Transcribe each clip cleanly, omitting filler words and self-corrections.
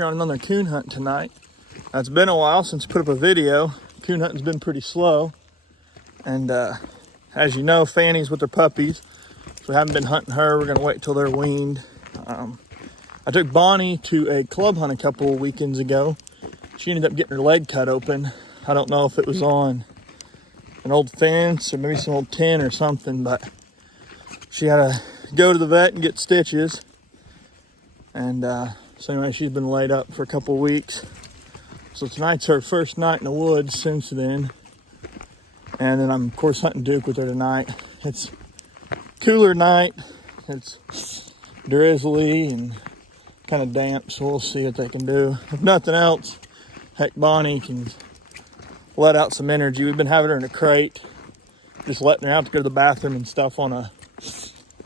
here on another coon hunt tonight. It's been a while since I put up a video. Coon hunting's been pretty slow. And as you know, Fanny's with her puppies. So we haven't been hunting her. We're gonna wait till they're weaned. I took Bonnie to a club hunt a couple of weekends ago. She ended up getting her leg cut open. I don't know if it was on an old fence or maybe some old tin or something, but she had to go to the vet and get stitches. And so anyway, she's been laid up for a couple of weeks. So tonight's her first night in the woods since then. And then I'm of course hunting Duke with her tonight. It's cooler night. It's drizzly and kind of damp, so we'll see what they can do. If nothing else, heck, Bonnie can let out some energy. We've been having her in a crate, just letting her out to go to the bathroom and stuff on a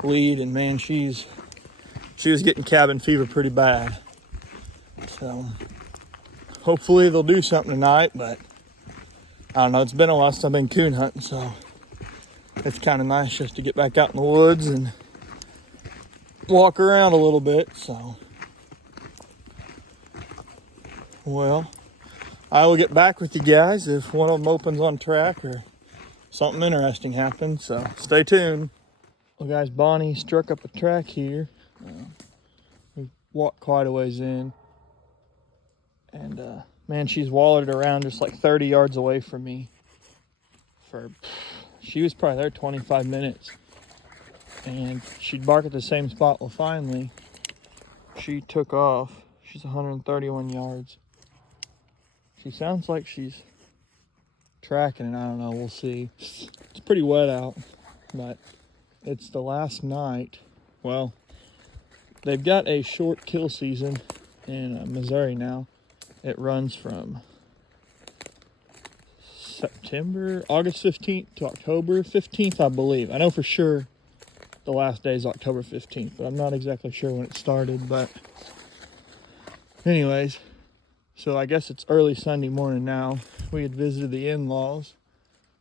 lead, and man, she was getting cabin fever pretty bad. So hopefully they'll do something tonight, but I don't know, it's been a while since I've been coon hunting, so it's kind of nice just to get back out in the woods and walk around a little bit. So well, I will get back with you guys if one of them opens on track or something interesting happens, so stay tuned. Well guys, Bonnie struck up a track here. We walked quite a ways in, and man, she's wallered around just like 30 yards away from me. She was probably there 25 minutes, and she'd bark at the same spot. Well, finally, she took off. She's 131 yards. She sounds like she's tracking, and I don't know, we'll see. It's pretty wet out, but it's the last night. Well, they've got a short kill season in Missouri now. It runs from August 15th to October 15th, I believe. I know for sure the last day is October 15th, but I'm not exactly sure when it started. But anyways, so I guess it's early Sunday morning now. We had visited the in-laws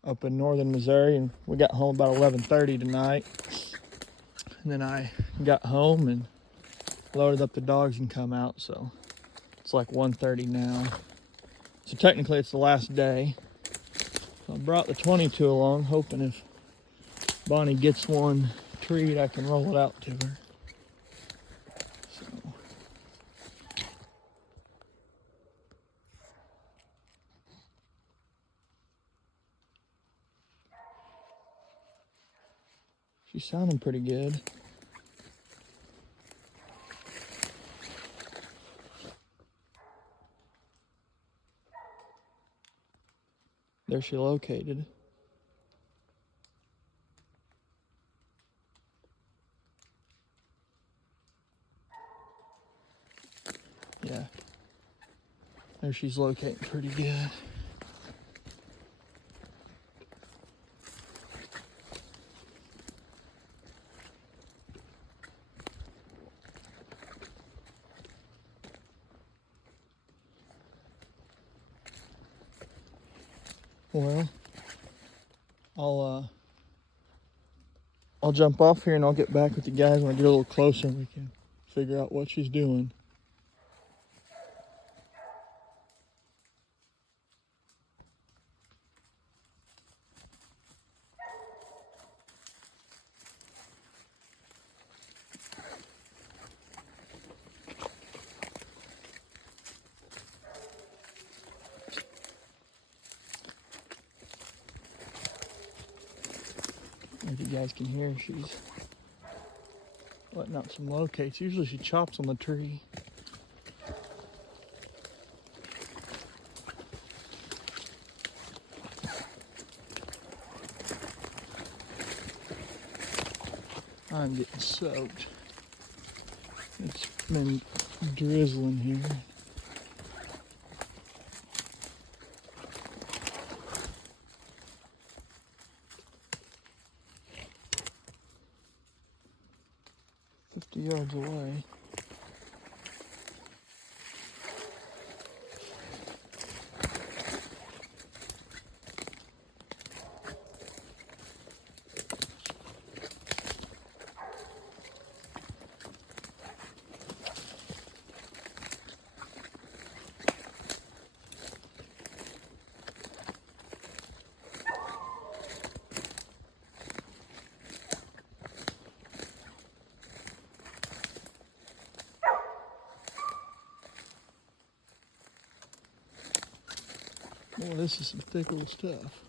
up in northern Missouri, and we got home about 11:30 tonight. And then I got home and loaded up the dogs and come out, so it's like 1:30 now. So technically it's the last day. So I brought the 22 along, hoping if Bonnie gets one treat, I can roll it out to her. So she's sounding pretty good. There she located. Yeah. There she's locating pretty good. Well, I'll jump off here and I'll get back with you guys when I get a little closer and we can figure out what she's doing. If you guys can hear, she's letting out some locates. Usually she chops on the tree. I'm getting soaked. It's been drizzling here. Yards away. Boy, this is some thick little stuff.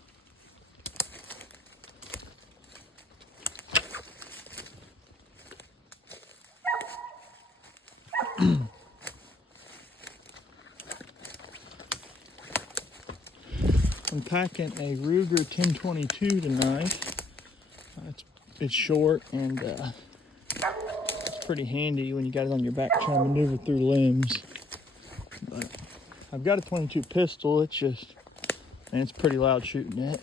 I'm packing a Ruger 1022 tonight. It's short and it's pretty handy when you got it on your back trying to maneuver through limbs. But I've got a 22 pistol. It's just, and it's pretty loud shooting it.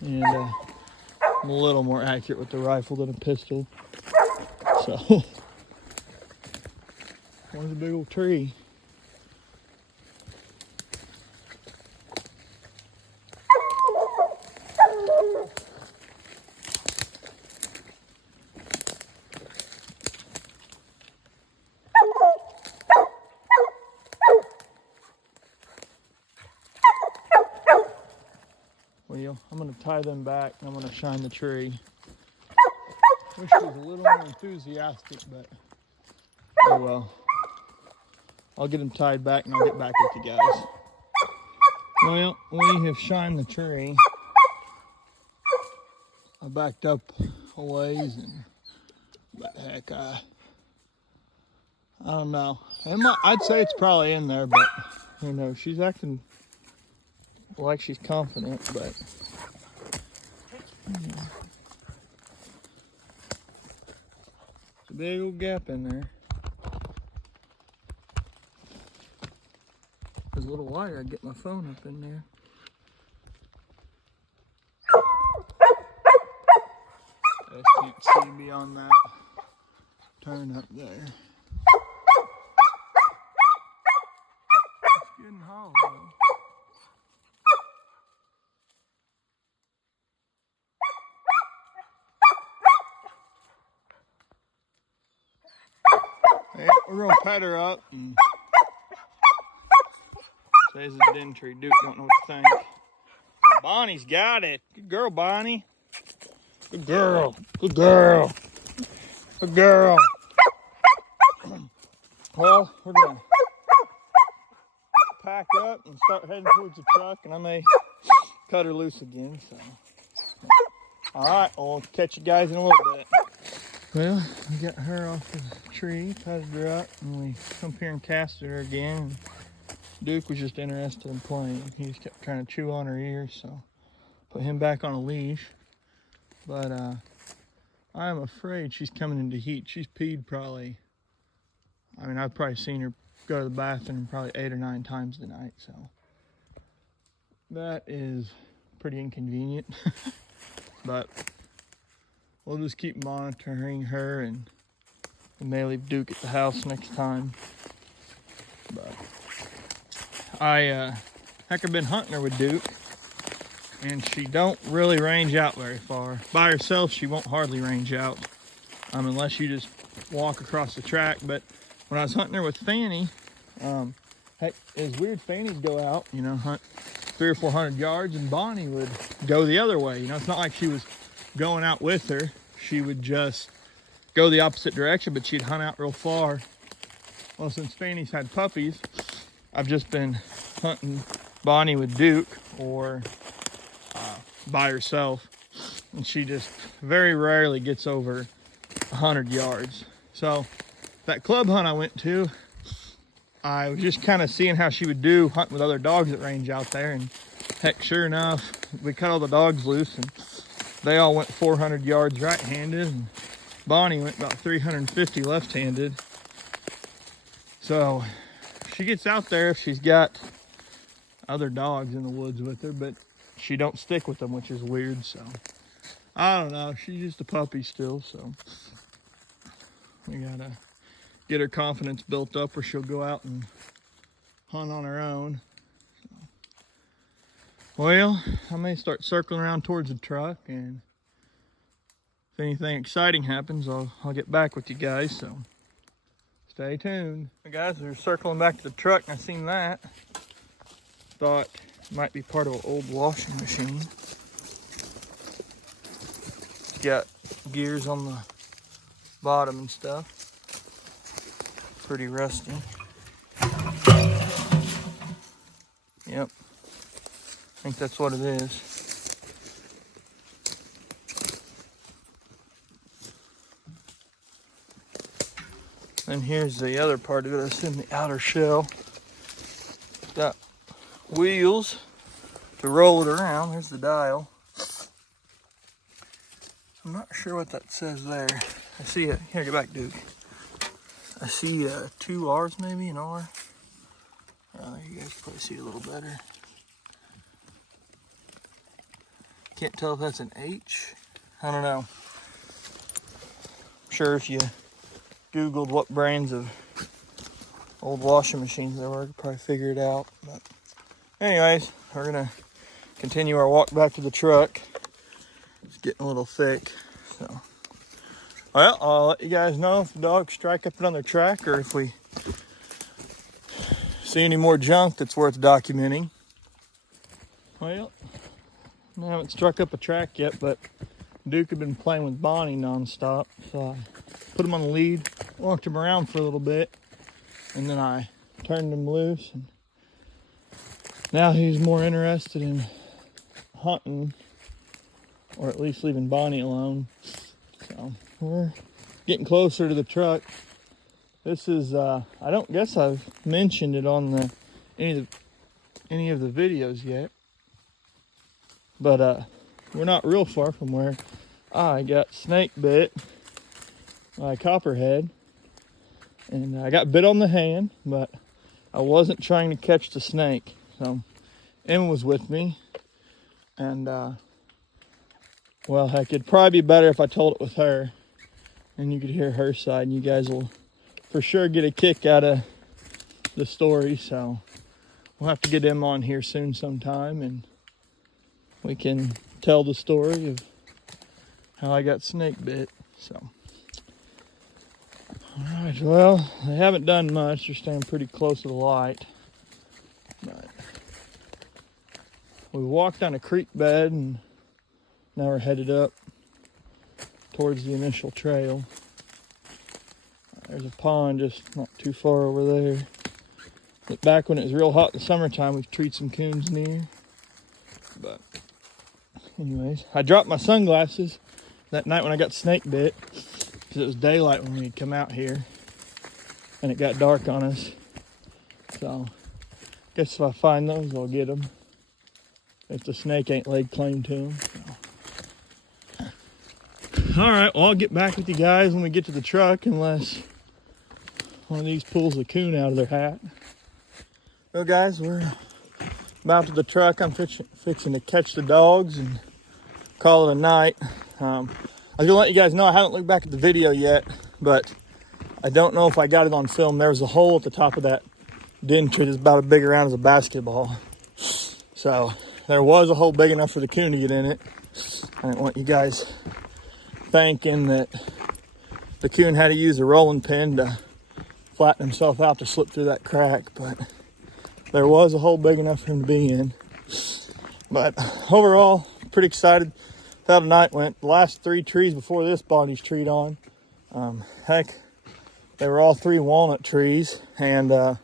And I'm a little more accurate with the rifle than a pistol. So, one's a big old tree. Well, I'm going to tie them back and I'm going to shine the tree. Wish he was a little more enthusiastic, but oh well. I'll get them tied back and I'll get back with you guys. Well, we have shined the tree. I backed up a ways and but heck, I don't know. I'd say it's probably in there, but who knows? She's acting like she's confident, but there's a big old gap in there. If it was a little wider, I'd get my phone up in there. I just can't see beyond that turn up there. It's getting hollow though. Yeah, we're gonna pet her up and say this is a den tree. Duke don't know what to think. Bonnie's got it. Good girl, Bonnie. Good girl. Good girl. Good girl. Well, we're gonna pack up and start heading towards the truck, and I may cut her loose again. So, all right, I'll catch you guys in a little bit. Well, we got her off the tree, patted her up, and we come here and casted her again. Duke was just interested in playing. He just kept trying to chew on her ears, so put him back on a leash. But I'm afraid she's coming into heat. She's peed probably, I mean, I've probably seen her go to the bathroom probably 8 or 9 times tonight, so that is pretty inconvenient. But we'll just keep monitoring her, and we may leave Duke at the house next time. But heck, I've been hunting her with Duke, and she don't really range out very far. By herself, she won't hardly range out, unless you just walk across the track. But when I was hunting her with Fanny, heck, it's weird. Fanny'd go out, you know, hunt 300 or 400 yards, and Bonnie would go the other way. You know, it's not like she was going out with her. She would just go the opposite direction, but she'd hunt out real far. Well, since Fanny's had puppies, I've just been hunting Bonnie with Duke or by herself, and she just very rarely gets over 100 yards. So that club hunt I went to, I was just kind of seeing how she would do hunting with other dogs that range out there, and heck, sure enough, we cut all the dogs loose and they all went 400 yards right-handed, and Bonnie went about 350 left-handed. So she gets out there if she's got other dogs in the woods with her, but she don't stick with them, which is weird. So I don't know, she's just a puppy still, so we gotta get her confidence built up where she'll go out and hunt on her own. Well, I may start circling around towards the truck, and if anything exciting happens, I'll get back with you guys, so stay tuned. Hey guys, we're circling back to the truck, and I seen that. Thought it might be part of an old washing machine. It's got gears on the bottom and stuff. Pretty rusty. I think that's what it is. And here's the other part of it. It's in the outer shell. Got wheels to roll it around. There's the dial. I'm not sure what that says there. I see it. Here, get back, Duke. I see 2 R's maybe, an R. You guys can probably see it a little better. Can't tell if that's an H. I don't know. I'm sure if you Googled what brands of old washing machines there were, I could probably figure it out. But anyways, we're gonna continue our walk back to the truck. It's getting a little thick, so. Well, I'll let you guys know if the dogs strike up another track or if we see any more junk that's worth documenting. Well, I haven't struck up a track yet, but Duke had been playing with Bonnie nonstop, so I put him on the lead, walked him around for a little bit, and then I turned him loose. And now he's more interested in hunting, or at least leaving Bonnie alone. So we're getting closer to the truck. This is, I don't guess I've mentioned it on any of the videos yet, but we're not real far from where I got snake bit by a copperhead, and I got bit on the hand, but I wasn't trying to catch the snake. So Emma was with me, and well, heck, it'd probably be better if I told it with her, and you could hear her side, and you guys will for sure get a kick out of the story. So we'll have to get Emma on here soon sometime, and we can tell the story of how I got snake bit. So, all right, well, they haven't done much. They're staying pretty close to the light. But we walked down a creek bed, and now we're headed up towards the initial trail. There's a pond just not too far over there. But back when it was real hot in the summertime, we've treated some coons near. But anyways, I dropped my sunglasses that night when I got snake bit, because it was daylight when we come out here, and it got dark on us. So I guess if I find those, I'll get them, if the snake ain't laid claim to them. So. All right, well, I'll get back with you guys when we get to the truck, unless one of these pulls a coon out of their hat. Well, guys, we're about to the truck. I'm fixing to catch the dogs and call it a night. I was gonna let you guys know I haven't looked back at the video yet, but I don't know if I got it on film. There was a hole at the top of that den tree that's about as big around as a basketball. So there was a hole big enough for the coon to get in it. I didn't want you guys thinking that the coon had to use a rolling pin to flatten himself out to slip through that crack, but there was a hole big enough for him to be in. But overall, pretty excited how the night went. The last 3 trees before this Bonnie's treed on, heck, they were all 3 walnut trees, and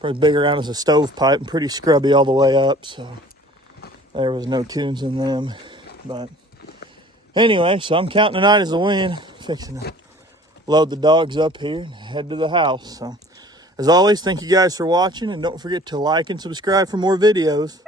pretty big around as a stovepipe and pretty scrubby all the way up, so there was no coons in them. But anyway, so I'm counting the night as a win. Fixing to load the dogs up here and head to the house. So as always, thank you guys for watching, and don't forget to like and subscribe for more videos.